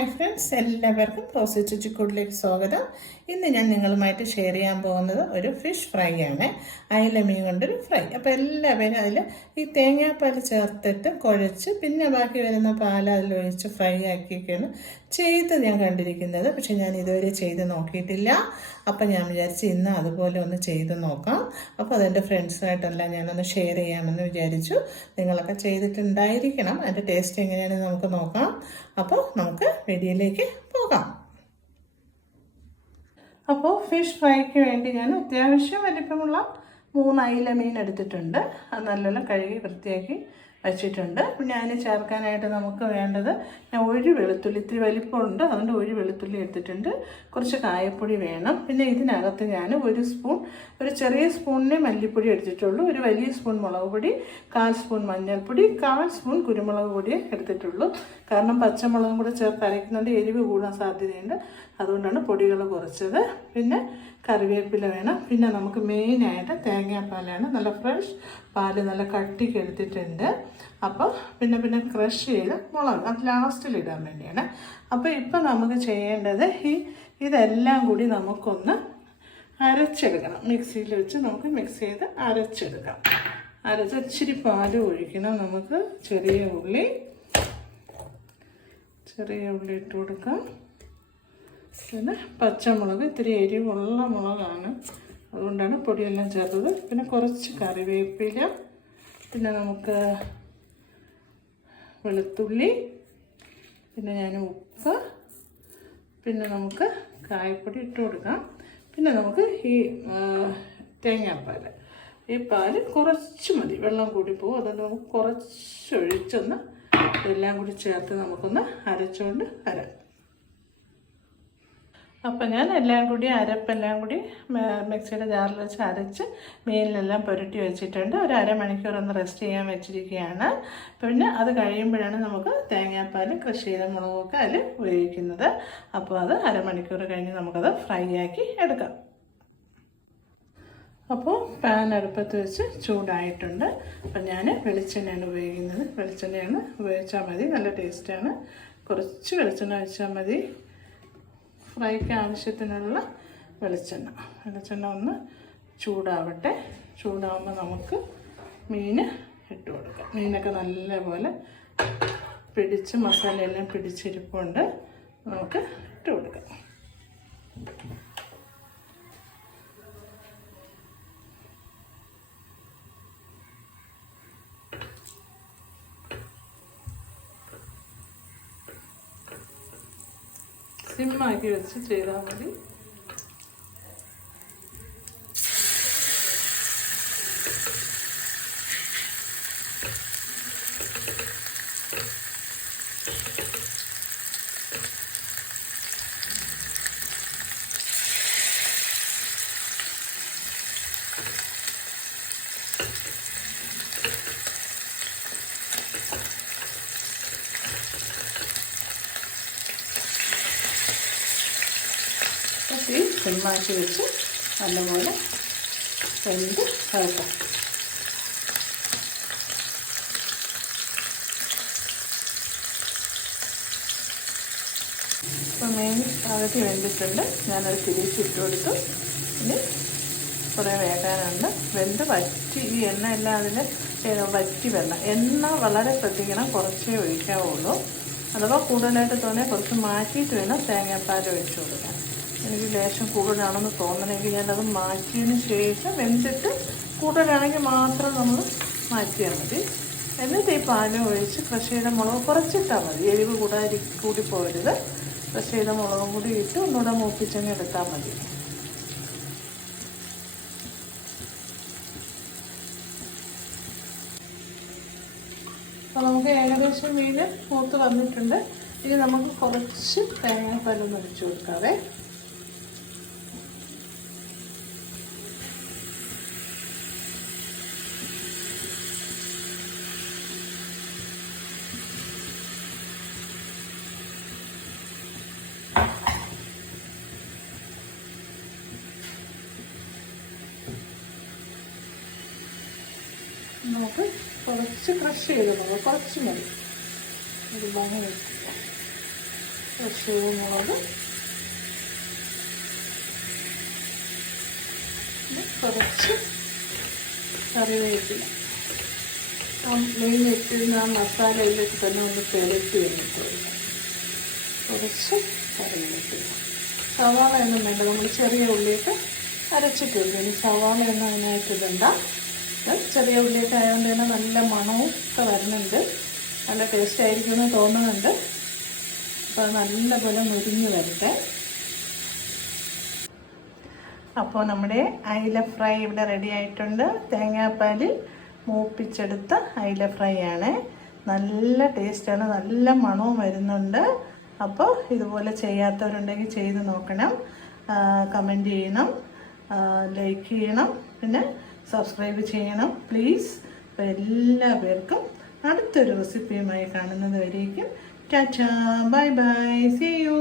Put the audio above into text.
Hi friends, എല്ലാവർക്കും Rossi ചുച്ചിക്കൂടിലേക്ക് സ്വാഗതം. ഇന്ന് ഞാൻ നിങ്ങളുമായിട്ട് ഷെയർ ചെയ്യാൻ പോകുന്നത് ഒരു ഫിഷ് ഫ്രൈ ആണ്. അയില മീൻ കൊണ്ടൊരു ഫ്രൈ. അപ്പോൾ എല്ലാവരും അതിൽ ഈ തേങ്ങാപ്പാൽ ചേർത്തിട്ട് കുഴച്ച് പിന്നെ ബാക്കി വരുന്ന പാൽ അതിലൊഴിച്ച് ഫ്രൈ ആക്കിയൊക്കെയാണ് ചെയ്ത് ഞാൻ കണ്ടിരിക്കുന്നത്. പക്ഷെ ഞാൻ ഇതുവരെ ചെയ്ത് നോക്കിയിട്ടില്ല. അപ്പം ഞാൻ വിചാരിച്ച് ഇന്ന് അതുപോലെ ഒന്ന് ചെയ്ത് നോക്കാം. അപ്പോൾ അതെൻ്റെ ഫ്രണ്ട്സുമായിട്ടെല്ലാം ഞാനൊന്ന് ഷെയർ ചെയ്യാമെന്ന് വിചാരിച്ചു. നിങ്ങളൊക്കെ ചെയ്തിട്ടുണ്ടായിരിക്കണം. അതിൻ്റെ ടേസ്റ്റ് എങ്ങനെയാണെന്ന് നമുക്ക് നോക്കാം. അപ്പോൾ നമുക്ക് വീഡിയോയിലേക്ക് പോകാം. അപ്പോൾ ഫിഷ് ഫ്രൈക്ക് വേണ്ടി ഞാൻ അത്യാവശ്യം വലിപ്പമുള്ള 3 അയില മീൻ എടുത്തിട്ടുണ്ട്. അത് നല്ലോണം കഴുകി വൃത്തിയാക്കി വച്ചിട്ടുണ്ട്. പിന്നെ അതിന് ചേർക്കാനായിട്ട് നമുക്ക് വേണ്ടത്, ഞാൻ ഒരു വെളുത്തുള്ളി, ഇത്തിരി വലിപ്പമുണ്ട്, അതുകൊണ്ട് ഒരു വെളുത്തുള്ളി എടുത്തിട്ടുണ്ട്. കുറച്ച് കായപ്പൊടി വേണം. പിന്നെ ഇതിനകത്ത് ഞാൻ ഒരു ചെറിയ സ്പൂണിന് മല്ലിപ്പൊടി എടുത്തിട്ടുള്ളൂ, ഒരു വലിയ സ്പൂൺ മുളക് പൊടി, 1/4 സ്പൂൺ മഞ്ഞൾപ്പൊടി, 1/4 സ്പൂൺ കുരുമുളക് പൊടി എടുത്തിട്ടുള്ളൂ. കാരണം പച്ചമുളകും കൂടെ ചേർത്ത് അരയ്ക്കുന്നുണ്ട്, എരിവ് കൂടാൻ സാധ്യതയുണ്ട്. അതുകൊണ്ടാണ് പൊടികൾ കുറച്ചത്. പിന്നെ കറിവേപ്പില വേണം. പിന്നെ നമുക്ക് മെയിനായിട്ട് തേങ്ങാപ്പാലാണ്. നല്ല ഫ്രഷ് പാല്, നല്ല കട്ടിക്ക് എടുത്തിട്ടുണ്ട്. അപ്പോൾ പിന്നെ ക്രഷ് ചെയ്ത് മുളക് അത് ലാസ്റ്റിലിടാൻ വേണ്ടിയാണ്. അപ്പോൾ ഇപ്പം നമുക്ക് ചെയ്യേണ്ടത് ഇതെല്ലാം കൂടി നമുക്കൊന്ന് അരച്ചെടുക്കണം. മിക്സിയിൽ വെച്ച് നമുക്ക് മിക്സ് ചെയ്ത് അരച്ചെടുക്കാം. ഇച്ചിരി പാല് ഒഴിക്കണം. നമുക്ക് ചെറിയ ഉള്ളി ഇട്ട് കൊടുക്കാം. പിന്നെ പച്ചമുളക്, ഇത്തിരി എരിവുള്ള മുളകാണ്, അതുകൊണ്ടാണ് പൊടിയെല്ലാം ചേർത്തത്. പിന്നെ കുറച്ച് കറിവേപ്പില, പിന്നെ നമുക്ക് വെളുത്തുള്ളി, പിന്നെ ഞാൻ ഉപ്പ്, പിന്നെ നമുക്ക് കായപ്പൊടി ഇട്ട് കൊടുക്കാം. പിന്നെ നമുക്ക് ഈ തേങ്ങാപ്പാൽ, ഈ പാല് കുറച്ച് മതി, വെള്ളം കൂടി പോകും. അതുകൊണ്ട് നമുക്ക് കുറച്ചൊഴിച്ചൊന്ന് ഇതെല്ലാം കൂടി ചേർത്ത് നമുക്കൊന്ന് അരച്ചുകൊണ്ട് വരാം. അപ്പം ഞാൻ അരപ്പെല്ലാം കൂടി മിക്സിയുടെ ജാറിൽ വെച്ച് അരച്ച് മീനിലെല്ലാം പുരട്ടി വെച്ചിട്ടുണ്ട്. ഒരു അരമണിക്കൂർ ഒന്ന് റെസ്റ്റ് ചെയ്യാൻ വെച്ചിരിക്കുകയാണ്. പിന്നെ അത് കഴിയുമ്പോഴാണ് നമുക്ക് തേങ്ങാപ്പാൽ ക്രഷ് ചെയ്ത മുളകൊക്കെ അതിൽ ഉപയോഗിക്കുന്നത്. അപ്പോൾ അത് അരമണിക്കൂർ കഴിഞ്ഞ് നമുക്കത് ഫ്രൈ ആക്കി എടുക്കാം. അപ്പോൾ പാൻ അടുപ്പത്ത് വെച്ച് ചൂടായിട്ടുണ്ട്. അപ്പം ഞാൻ വെളിച്ചെണ്ണയാണ് ഉപയോഗിക്കുന്നത്. വെളിച്ചെണ്ണയാണ് ഉപയോഗിച്ചാൽ മതി, നല്ല ടേസ്റ്റാണ്. കുറച്ച് വെളിച്ചെണ്ണ ഒഴിച്ചാൽ മതി. ഫ്രൈക്ക് ആവശ്യത്തിനുള്ള വെളിച്ചെണ്ണ ഒന്ന് ചൂടാവട്ടെ. ചൂടാവുമ്പോൾ നമുക്ക് മീൻ ഇട്ട് കൊടുക്കാം. മീനൊക്കെ നല്ലപോലെ മസാലയെല്ലാം പിടിച്ചിരിപ്പുണ്ട്. നമുക്ക് ഇട്ട് കൊടുക്കാം. സിമ്മാക്കി വെച്ച് ചെയ്താൽ മതി. സിമ്മാക്കി വെച്ച് നല്ലപോലെ വെന്ത് വരട്ടെ. ഇപ്പോൾ മീൻ പകുതി വെന്തിട്ടുണ്ട്. ഞാനത് തിരിച്ചിട്ട് കൊടുത്തു. ഇനി കുറേ വേകാനുണ്ട്. വെന്ത് വറ്റി, ഈ എണ്ണ എല്ലാം അതിൽ വറ്റി വരണം. എണ്ണ വളരെ ശ്രദ്ധിക്കണം, കുറച്ചേ ഒഴിക്കാവുള്ളൂ. അഥവാ കൂടുതലായിട്ട് തോന്നിയാൽ കുറച്ച് മാറ്റിയിട്ട് വേണം തേങ്ങാപ്പാൽ ഒഴിച്ചു കൊടുക്കാൻ. എനിക്ക് ലേശം കൂടുതലാണെന്ന് തോന്നണമെങ്കിൽ ഞാനത് മാറ്റിയതിന് ശേഷം വെന്തിട്ട് കൂടുതലാണെങ്കിൽ മാത്രം നമ്മൾ മാറ്റിയാൽ മതി. എന്നിട്ട് ഈ പാലും ഒഴിച്ച് ക്രഷ് ചെയ്ത മുളക് കുറച്ചിട്ടാൽ മതി. എരിവ് കൂടി പോകരുത്. ക്രഷ് ചെയ്ത മുളകും കൂടി ഇട്ട് ഒന്നുകൂടെ മൂപ്പിച്ചങ്ങ് എടുത്താൽ മതി. അപ്പോൾ നമുക്ക് ഏകദേശം മീൻ മൂത്ത് വന്നിട്ടുണ്ട്. ഇനി നമുക്ക് കുറച്ച് തേങ്ങാപ്പാലൊന്ന് ഒഴിച്ചു കൊടുക്കാവേ. നമുക്ക് കുറച്ച് ക്രഷ് ചെയ്ത് കുറച്ച് മതി. ഒരു ഭംഗി വെക്കുക. കുറച്ച് മുളക്, കുറച്ച് കറിവേപ്പില. മീൻ ഇട്ടിരുന്ന ആ മസാലയിലേക്ക് തന്നെ ഒന്ന് പെരട്ടി വന്നിട്ടുള്ളൂ. കുറച്ച് കറിവേപ്പില. സവാളയൊന്നും വേണ്ട, നമ്മൾ ചെറിയ ഉള്ളിയൊക്കെ അരച്ചിട്ടുണ്ട്. ഇനി സവാളയൊന്നും അതിനായിട്ട് ഇടണ്ട. ചെറിയ ഉള്ളിയൊക്കെ ആയതുകൊണ്ട് തന്നെ നല്ല മണവും ഒക്കെ വരുന്നുണ്ട്. നല്ല ടേസ്റ്റ് ആയിരിക്കുമെന്ന് തോന്നുന്നുണ്ട്. അപ്പോൾ അത് നല്ലപോലെ മുരിഞ്ഞ് വരട്ടെ. അപ്പോൾ നമ്മുടെ അയില ഫ്രൈ ഇവിടെ റെഡി ആയിട്ടുണ്ട്. തേങ്ങാപ്പാലിൽ മൂപ്പിച്ചെടുത്ത അയില ഫ്രൈ ആണ്. നല്ല ടേസ്റ്റാണ്, നല്ല മണവും വരുന്നുണ്ട്. അപ്പോൾ ഇതുപോലെ ചെയ്യാത്തവരുണ്ടെങ്കിൽ ചെയ്ത് നോക്കണം. കമൻറ്റ് ചെയ്യണം, ലൈക്ക് ചെയ്യണം, പിന്നെ സബ്സ്ക്രൈബ് ചെയ്യണം പ്ലീസ്. അപ്പോൾ എല്ലാ പേർക്കും അടുത്തൊരു റെസിപ്പിയുമായി കാണുന്നത് വരേക്കും tata, bye bye, see U.